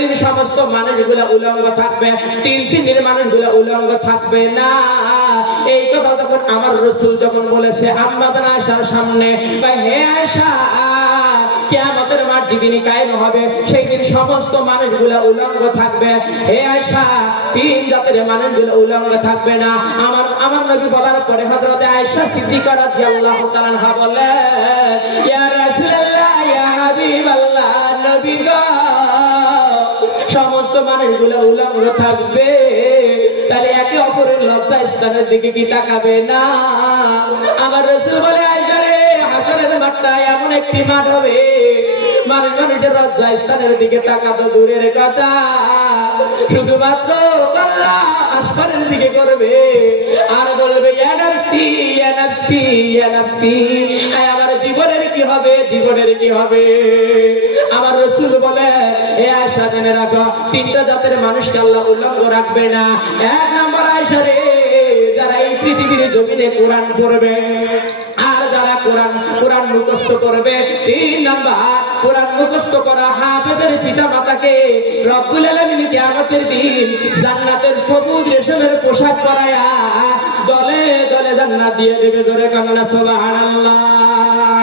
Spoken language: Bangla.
দিন সমস্ত মানুষগুলো উলঙ্গ থাকবে, 3 শ্রেণীর মানুষগুলো উলঙ্গ থাকবে না। এই কথা যখন আমার রাসূল যখন বলেছে আম্মা আয়েশার সামনে, হে আয়েশা, কিয়ামতের মাঠ যেদিন কায়েম হবে সেই দিন সমস্ত মানুষগুলো উলঙ্গ থাকবে। হে আয়েশা, 3 জাতের মানুষগুলো উলঙ্গ থাকবে না। আমার নবী বলার পরে হযরত আয়েশা সিদ্দিকা রাদিয়াল্লাহু তাআলা আনহা বলেন, ইয়া রাসূলুল্লাহ, ইয়া হাবিবাল্লাহ, নবী গো, সমস্ত মানুষগুলো উলঙ্গ থাকবে, তাহলে একে অপরের লজ্জা স্থানের দিকে কি তাকাবে না? আমার রাসূল বলে, আয়েশা রে, হাসরের মাঠটা এমন একটি মাঠ হবে, মানুষের লজ্জা স্থানের দিকে তাকাতো দূরের কথা, শুধুমাত্র আল্লাহ আসমানের দিকে করবে আর বলবে, ইয়া নাফসি, ইয়া নাফসি, ইয়া নাফসি, আমার জীবনের কি হবে, জীবনের কি হবে? আমার রাসূল বলে, হে আয়েশা, জেনে রাখো, 3টা জাতের মানুষকে আল্লাহ উলঙ্গ রাখবে না। 1 নম্বর, আয়েশা রে, যারা এই পৃথিবীর জমিনে কোরআন পড়বে আর যারা কোরআন মুখস্থ করবে। 3 নাম্বার, কোরআন মুখস্থ করা হাফেজের পিতা মাতাকে রব্বুল আলামিন কিয়ামতের দিন জান্নাতের সবুজ রেশমের পোশাক পরায়া দলে দলে জান্নাত দিয়ে দেবে। জোরে কান্না সুবহানাল্লাহ।